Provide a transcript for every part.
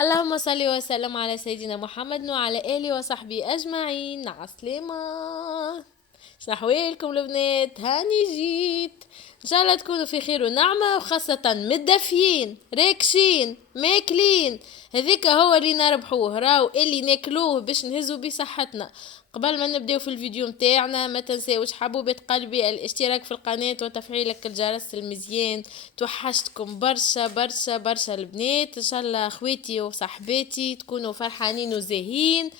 اللهم صل وسلم على سيدنا محمد وعلى آله وصحبه أجمعين. عسلامة، شنحوالكم البنات؟ هاني جيت. إن شاء الله تكونوا في خير ونعمة، وخاصة متدفيين راكشين ماكلين. هذيك هو اللي نربحوه، راو اللي ناكلوه باش نهزوا بصحتنا. قبل ما نبداو في الفيديو متاعنا ما تنساوش حبوبة قلبي الاشتراك في القناة وتفعيل الجرس المزيان. توحشتكم برشا برشا برشا البنات. ان شاء الله اخواتي وصحباتي تكونوا فرحانين وزاهين.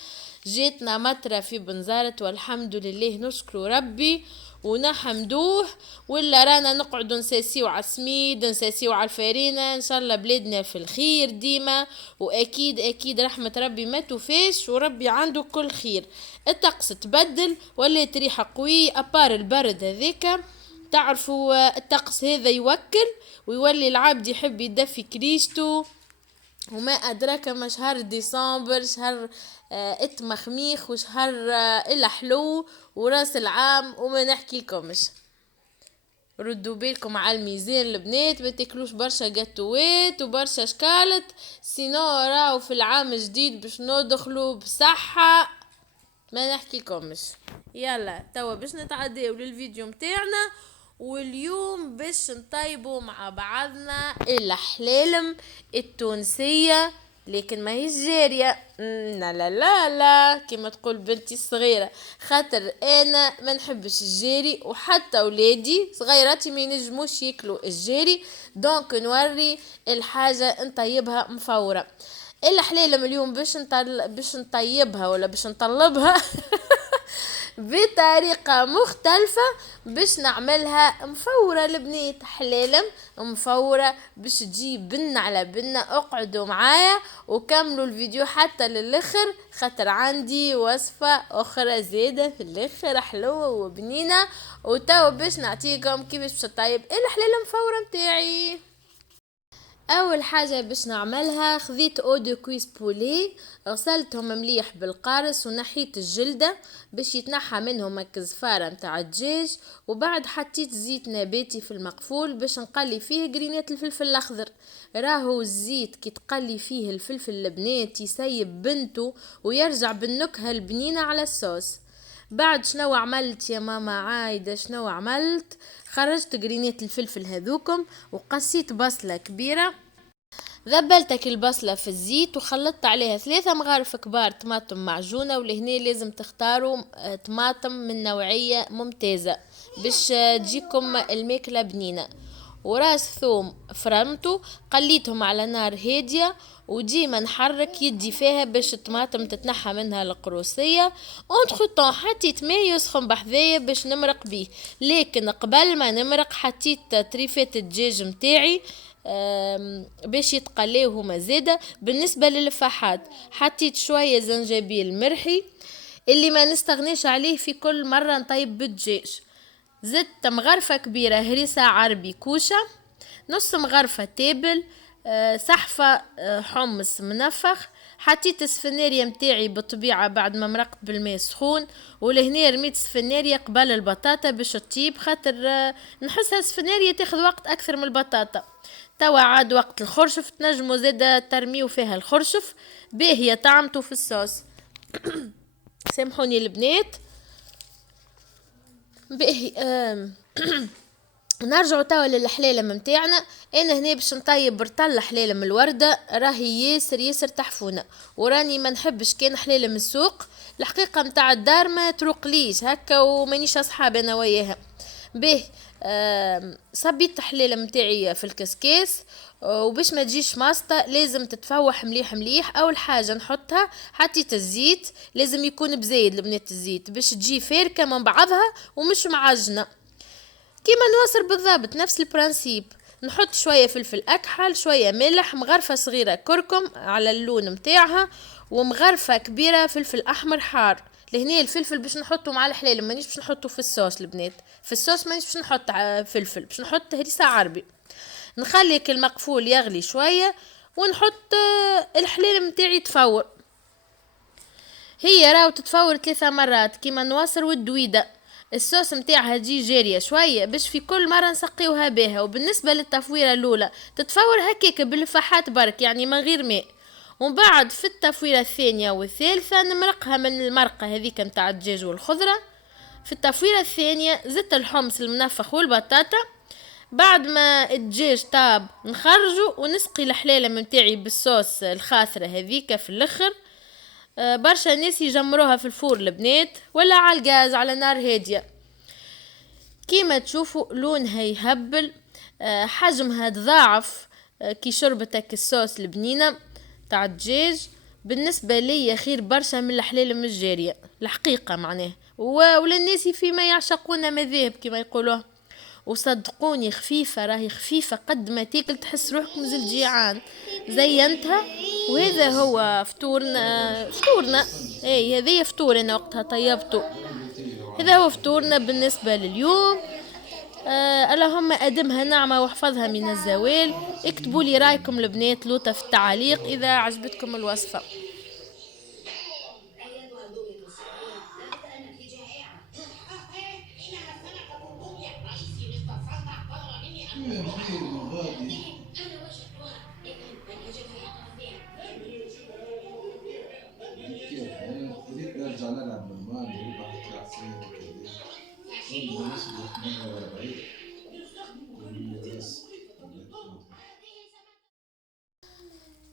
جيتنا مطرة في بنزرت والحمد لله، نشكر ربي ونحمدوه. ولا رانا نقعدوا نساسيو على السميد، نساسيو على الفارينة. ان شاء الله بلادنا في الخير ديما، واكيد اكيد رحمة ربي ما توفاش، وربي عنده كل خير. الطقس تبدل، ولات ريحة قوية ابار البرد هذاك. تعرفوا الطقس هذا يوكل ويولي العبد يحب يدفي كريشته. وما أدراك ما شهر ديسمبر، شهر اتمخميخ، وشهر الحلو وراس العام. وما نحكي لكمش، ردوا بالكم على الميزان البنات، ما تاكلوش برشا جاتوات وبرشا شكالت، سينو راو في العام الجديد باش ندخلوا بصحة. ما نحكي لكمش. يلا توا باش نتعداو للفيديو متاعنا، واليوم باش نطيبوا مع بعضنا الحلالم التونسية، لكن ما هي الجارية. لا لا لا لا كما تقول بنتي الصغيرة، خاطر انا ما نحبش الجاري، وحتى ولادي صغيراتي ما ينجموش ياكلوا الجاري. دونك نوري الحاجة نطيبها مفورة. الحلالم اليوم باش نطيبها ولا باش نطلبها بطريقة مختلفة، باش نعملها مفورة البنات. حلالم مفورة باش تجي بنة على بنة. اقعدوا معايا وكملوا الفيديو حتى للاخر، خاطر عندي وصفة اخرى زيادة في الاخر حلوة وبنينة. وتو باش نعطيكم كيفاش باش تطيب الحلالم مفورة متاعي. اول حاجه باش نعملها، خذيت او دو كويس بولي، غسلتهم مليح بالقارص ونحيت الجلده باش يتنحى منهم الكزفاره متاع الدجاج. وبعد حطيت زيت نباتي في المقفول باش نقلي فيه قرينات الفلفل الاخضر. راهو الزيت كي تقلي فيه الفلفل البنات يسيب بنته ويرجع بالنكهه البنينه على الصوص. بعد شنو عملت يا ماما عايدة؟ شنو عملت؟ خرجت قرينات الفلفل هذوكم وقصيت بصلة كبيرة، ذبلتك البصلة في الزيت وخلطت عليها 3 مغارف كبار طماطم معجونة. ولهنا لازم تختاروا طماطم من نوعية ممتازة باش تجيكم الماكلة بنينة. وراس ثوم فرمته قليتهم على نار هادية، وديما نحرك يدي فيها باش الطماطم تتنحى منها القروسية. اونتخ حطيت ماء يسخن بحذايا باش نمرق بيه، لكن قبل ما نمرق حطيت طريفات الدجاج متاعي باش يتقليو هما زيادة. بالنسبة للفاحات حطيت شوية زنجبيل مرحي اللي ما نستغنيش عليه في كل مرة نطيب بالدجاج. زدت مغرفة كبيرة هريسة عربي كوشة، نص مغرفة تابل، صحفة حمص منفخ. حطيت السفنارية متاعي بالطبيعة بعد ما مرقت بالماء سخون، ولهنا رميت السفنارية قبل البطاطا باش تطيب، خاطر نحسها السفنارية تاخذ وقت أكثر من البطاطا. توا عاد وقت الخرشف، تنجموا زادة ترميو فيها الخرشف باهية طعمته في الصوص. سامحوني البنات. باهي نرجعوا توا للحلالم متاعنا. انا هنا باش نطيب برطل حلالم الوردة، راهي ياسر ياسر تحفونة، وراني ما نحبش كان حلالم السوق. الحقيقة متاع الدار ما تروقليش هكا ومانيش اصحاب انا وياها. به صبيت حلالم متاعي في الكسكاس، وباش ما تجيش ماسطة لازم تتفوح مليح مليح. اول حاجة نحطها، حطيت الزيت لازم يكون بزايد البنات الزيت باش تجي فاركة من بعضها ومش معجنة كيما نواصر بالضبط نفس البرانسيب. نحط شوية فلفل أكحل، شوية ملح، مغرفة صغيرة كركم على اللون متاعها، ومغرفة كبيرة فلفل أحمر حار. لهنا الفلفل باش نحطه مع الحلال، مانيش باش نحطه في الصوص البنات. في الصوص مانيش باش نحط فلفل، باش نحط هريسة عربي. نخلي المقفول يغلي شوية ونحط الحلال متاعي تفور. هي راو تتفور 3 مرات كيما نواصر والدويدة. الصوص متاعها تجي جارية شوية باش في كل مرة نسقيوها بها. وبالنسبة للتفويرة الأولى تتفور هكاك بالفحات برك، يعني من غير ماء. ومن بعد في التفويله الثانيه والثالثه نمرقها من المرقه هذيك نتاع الدجاج والخضره. في التفويله الثانيه زدت الحمص المنفخ والبطاطا. بعد ما الدجاج طاب نخرجه ونسقي الحلالة متاعي بالصوص الخاثرة هذيك في الاخر. برشا ناس يجمروها في الفور البنات ولا على الغاز على نار هادية. كيما تشوفوا لونها يهبل، حجمها تضاعف كي شربتك الصوص البنينة تاع الدجاج. بالنسبة لي خير برشا من الحلال المجارية الحقيقة معناه، وللناس فيما يعشقون مذاهب كما يقولوه. وصدقوني خفيفة، راهي خفيفة قد ما تاكل تحس روحك مازال جيعان. زينتها وهذا هو فطورنا. اي هذه فطور انا وقتها طيبته. هذا هو فطورنا بالنسبة لليوم. اللهم أدمها نعمة واحفظها من الزوال. اكتبوا لي رايكم البنات لوطة في التعليق إذا عجبتكم الوصفة.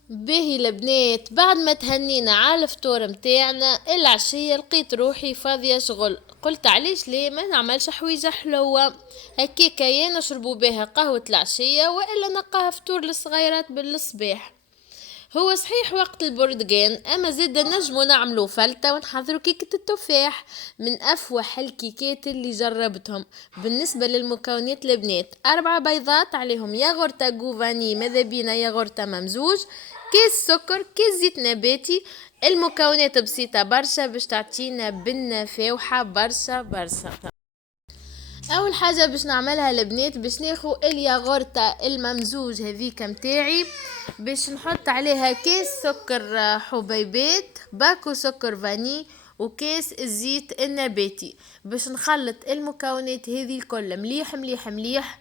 باهي البنات، بعد ما تهنينا على الفطور متاعنا العشية لقيت روحي فاضية شغل. قلت علاش ليه ما نعملش حويجة حلوة هكاكا يا نشربوا بها قهوة العشية والا نلقاها فطور للصغيرات بالصباح. هو صحيح وقت البردقان، اما زيد نجمو نعملو فلتة ونحضرو كيكة التفاح من افوح الكيكات اللي جربتهم. بالنسبة للمكونات البنات 4 بيضات عليهم ياغورتا جوفاني ماذا بينا ياغورتا ممزوج، كيس سكر، كيس زيت نباتي. المكونات بسيطة برشا باش تعطينا بنة فاوحة برشا. اول حاجه باش نعملها البنات باش ناخو الياغورتا الممزوج هذيك متاعي، باش نحط عليها كيس سكر حبيبات، باكو سكر فاني، وكيس الزيت النباتي. باش نخلط المكونات هذه الكل مليح.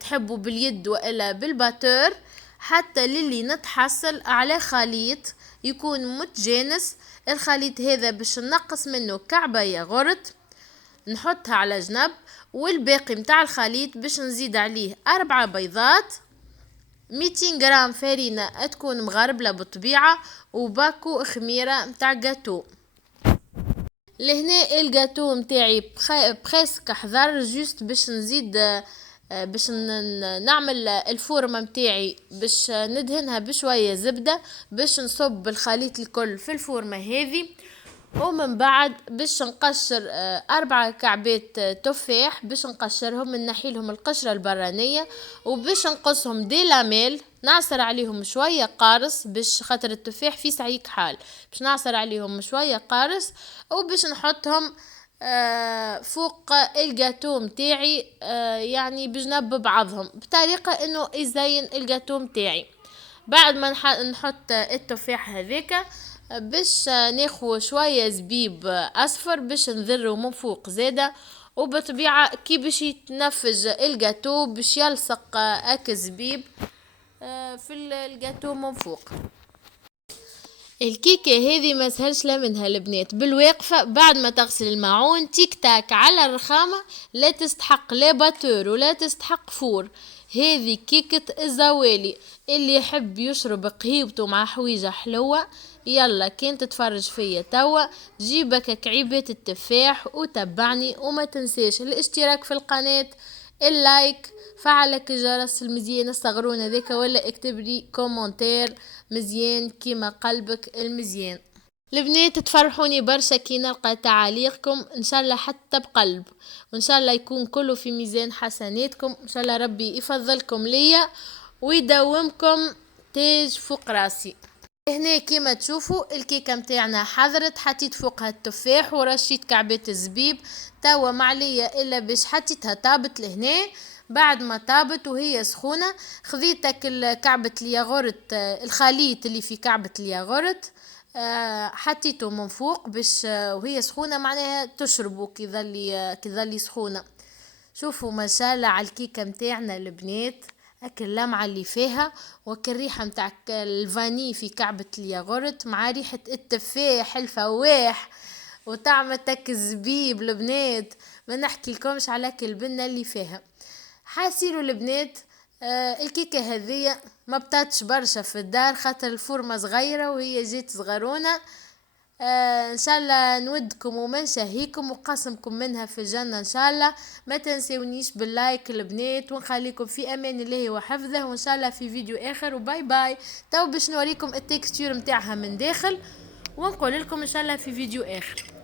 تحبوا باليد والا بالباتور حتى للي نتحصل على خليط يكون متجانس. الخليط هذا باش نقص منه كعبة ياغورت نحطها على جنب، والباقي متاع الخليط باش نزيد عليه 4 بيضات، 200 جرام فرينة تكون مغربلة بالطبيعة، وباكو خميرة متاع جاتو. لهنا الجاتو متاعي بريسك حضر جوست باش نزيد باش نعمل الفورمة متاعي باش ندهنها بشوية زبدة باش نصب الخليط الكل في الفورمة هذه. ومن بعد باش نقشر 4 كعبات تفاح باش نقشرهم نحيلهم القشرة البرانية، وباش نقصهم دي لاميل نعصر عليهم شوية قارص باش خاطر التفاح في سعيك حال، باش نعصر عليهم شوية قارص وباش نحطهم فوق الجاتو متاعي يعني بجنب بعضهم بطريقة انه يزين الجاتو متاعي. بعد ما نحط التفاح هذاك باش ناخو شوية زبيب اصفر باش نذرو من فوق زادة، وبطبيعة كي باش يتنفج الجاتو باش يلصق اك زبيب في الجاتو من فوق. الكيكة هذه ما سهلش لا منها البنات بالواقفة، بعد ما تغسل الماعون تيك تاك على الرخامة، لا تستحق لا باتور ولا تستحق فور. هذه كيكة الزوالي اللي يحب يشرب قهيوته مع حويجة حلوة يلا كين تتفرج فيا توا جيبك كعيبات التفاح وتبعني، وما تنساش الاشتراك في القناة، اللايك، فعلك الجرس المزيان الصغرون ذاك، ولا اكتب لي كومنتير مزيان كيما قلبك المزيان. البنات تفرحوني برشا كي نلقى تعاليقكم ان شاء الله حتى بقلب، وان شاء الله يكون كله في ميزان حسناتكم، ان شاء الله ربي يفضلكم ليا ويدومكم تاج فوق راسي. هنا كيما تشوفوا الكيكه متاعنا حضرت، حطيت فوقها التفاح ورشيت كعبات الزبيب توا معليا الا باش حطيتها طابت لهنا. بعد ما طابت وهي سخونه خذيتك كعبه الياغورت الخليط اللي في كعبه الياغورت حطيته من فوق باش وهي سخونه معناها تشربوا كي ظلي سخونه. شوفوا ما شاء الله على الكيكه متاعنا البنات هاك اللمعة اللي فيها، وك الريحة متاع الفاني في كعبة الياغورت مع ريحة التفاح الفواح، وطعم تك الزبيب البنات. ما نحكي لكمش على البنة اللي فيها. حاسيلو البنات الكيكة هذية ما بتاتش برشا في الدار خاطر الفورمة صغيرة وهي جيت صغرونة. ان شاء الله نودكم وما نشهيكم وقاسمكم منها في الجنة ان شاء الله. ما تنسونيش باللايك البنات، ونخليكم في امان الله وحفظه، وان شاء الله في فيديو اخر، وباي باي. تو باش نوريكم التكستير متاعها من داخل، ونقول لكم ان شاء الله في فيديو اخر.